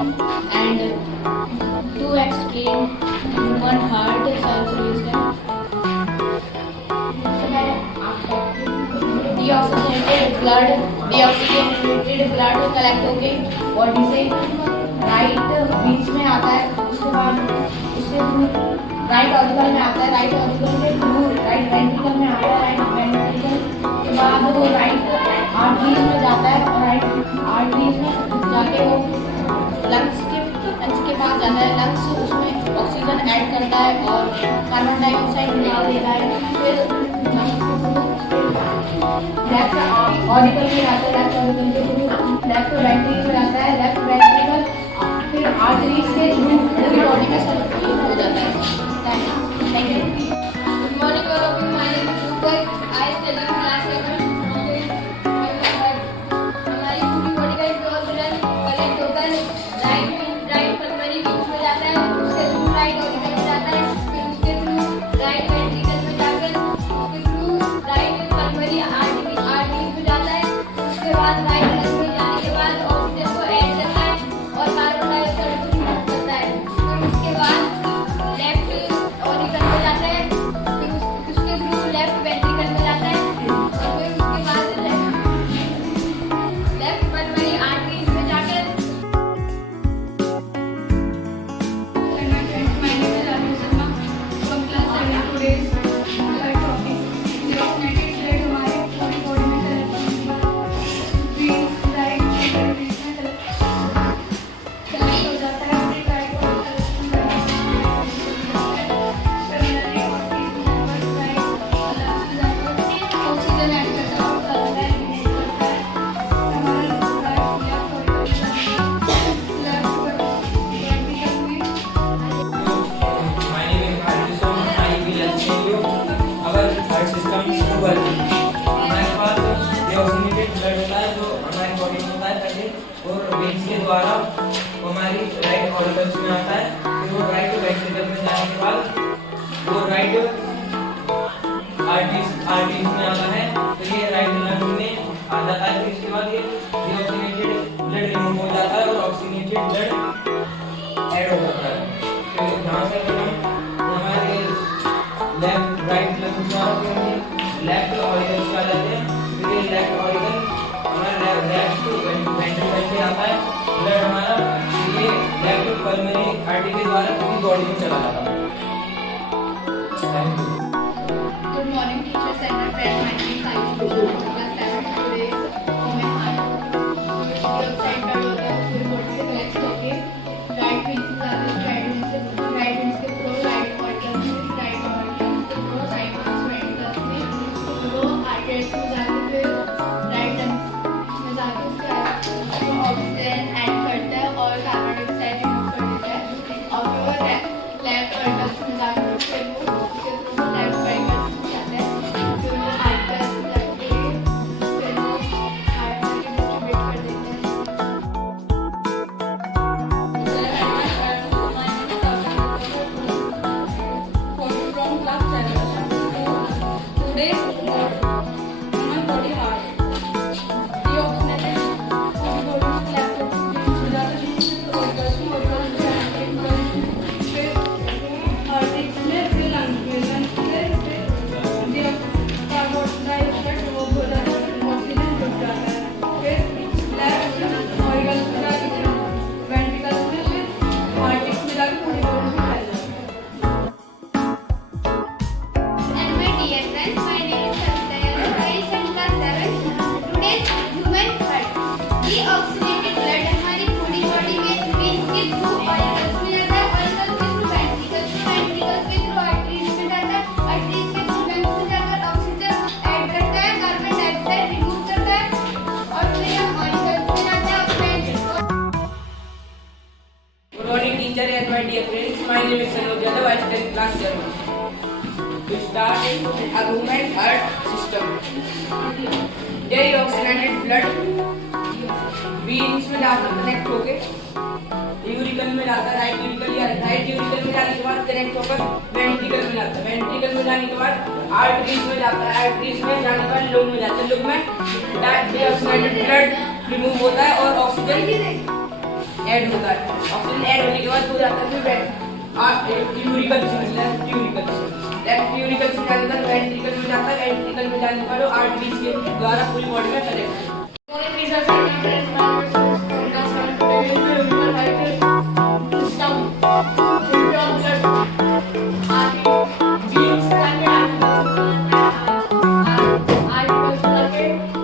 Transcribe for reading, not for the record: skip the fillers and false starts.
and to explain human heart circulation. Deoxygenated blood collect होके बॉडी से राइट बीच में आता है, उसके बाद उसके थ्रू राइट ऑर्बिटल में आता है, राइट ऑर्बिटल के थ्रू राइट वेंट्रिकल में आता है, राइट वेंट्रिकल के बाद वो राइट आर्टरीज में जाता है, राइट आर्टरीज में जाके वो लंग्स के पास जाता है। लंग्स उसमें ऑक्सीजन ऐड करता है और कार्बन डाइऑक्साइड निकाल देता है। फिर लेफ्ट ऑरिकल में जाता है, लेफ्ट ऑरिकल के थ्रू लेफ्ट वेंट्रिकल में जाता है, लेफ्ट वेंट्रिकल फिर आर्टरीज के थ्रू पूरी बॉडी में सब हो जाता है। Thank you. Good morning all of you. My name is Rupal. I study in class 7. हमारी पूरी बॉडी का जो ब्लड कलेक्ट होता है राइट पल्मोनरी बीच में जाता है, उसके थ्रू राइट ऑरिकल में जाता है, फिर उसके थ्रू राइट वेंट्रिकल में जाकर उसके थ्रू राइट पल्मोनरी आर्टरीज में जाता है, उसके बाद राइट लंग में जाने के बाद ऑक्सीजन को ऐड करता है और कार्बन डाइऑक्साइड को रिमूव करता है। फिर उसके बाद लेफ्ट ऑरिकल में जाता है, फिर उसके थ्रू लेफ्ट वेंट्रिकल में जाता है और फिर उसके बाद लेफ्ट पल्मोनरी आर्टरीज में जाकर। My name is Anu Sharma from class 7. Today's topic deoxygenated blood हमारे पूरी बॉडी में कलेक्ट राइट आर्टरीज में कलेक्ट हो जाता है। फिर राइट ऑक्सीजन ऐड करता है और कार्बन डाइऑक्साइड रिमूव करता है। हमारा My name is Harrison. I will explain you our heart system is working. हमारे पास deoxygenated blood होता है जो हमारी बॉडी में होता है पहले, और वेन्स के द्वारा वो हमारी राइट ऑर्गन्स में आता है, फिर वो राइट वेंट्रिकल में जाने के बाद वो राइट आर्टरीज में आता है, तो ये राइट लंग में आ जाता है। फिर इसके बाद ये deoxygenated blood रिमूव हो जाता है और ऑक्सीजनेटेड ब्लड ऐड हो जाता है। फिर यहाँ से हम हमारे लेफ्ट राइट लंग द्वारा फिर हम लेफ्ट ऑरिकल का लेते हैं, फिर ये लेफ्ट ऑरिकल हमारा लेफ्ट वेंट्रिकल में आता है ब्लड हमारा, फिर ये लेफ्ट पल्मोनरी आर्टरी के द्वारा पूरी बॉडी में चला जाता है। Thank you. Good morning, teachers and my friends. My name is Ayush Bhushan from class 7. Today, human heart deoxide blood होता है पूरी बॉडी से कलेक्ट होके राइट वेन्स में जाता है, राइट वेन्स के थ्रू राइट ऑर्गन में, राइट ऑर्गन के थ्रू राइट वेंट्रिकल में, वो आर्टरीज में जाके फिर राइट लंग में जाके उसके ऑक्सीजन ऐड करता है और कार्बन डाइऑक्साइड रिमूव कर देता है और फिर वो लेफ्ट ऑर्गन में जाके फिर वो उसके थ्रू लेफ्ट वेंट्रिकल में जाता है, फिर वो हार्ट में जाके फिर वो हार्ट में डिस्ट्रीब्यूट कर देता है। From class 7. Today, human body heart deoxygenated पूरी बॉडी में कलेक्ट हो जाता है, ऑर्गन्स में फिर आर्टरीज में, फिर लंग्स में फिर कार्बन डाइऑक्साइड रिमूव हो जाता है, फिर ऑक्सीजन जुड़ जाता है, फिर लेफ्ट ऑर्गन्स में जाके वेंट्रिकल्स में, फिर आर्टरीज में जाके पूरी बॉडी में फैल जाता है। And my dear friends, my name is Savita Yadav. I study class 7. Today's human heart. Deoxygenated blood हमारी पूरी बॉडी में वेन्स के थ्रू ऑरिकल्स में जाता है, ऑरिकल्स के थ्रू वेंट्रिकल्स के थ्रू आर्टरीज में जाता है, आर्टरीज के थ्रू लंग्स में जाकर ऑक्सीजन ऐड करता है, कार्बन डाइऑक्साइड रिमूव करता है और फिर ऑरिकल्स में जाता है oxygen. Good morning, teacher and my dear friends. My name is Sanoj Yadav. I study class 7. To start a human heart system. Deoxygenated blood veins में जाकर कनेक्ट होके यूरिकल में जाता है, राइट यूरिकल या राइट यूरिकल में जाने के बाद कनेक्ट होकर वेंट्रिकल में जाता है, वेंट्रिकल में जाने के बाद आर्टरीज में जाता है, आर्टरीज में जाने के बाद लंग में जाता है, लंग में deoxygenated blood रिमूव होता है और ऑक्सीजन ऐड होता है। ऑक्सीजन ऐड होने के बाद हो जाता है फिर ट्यूरिकल से जाकर वेंट्रिकल में जाता है। वेंट्रिकल में जाने पर आर्टरीज के द्वारा पूरी बॉडी में कनेक्ट Articles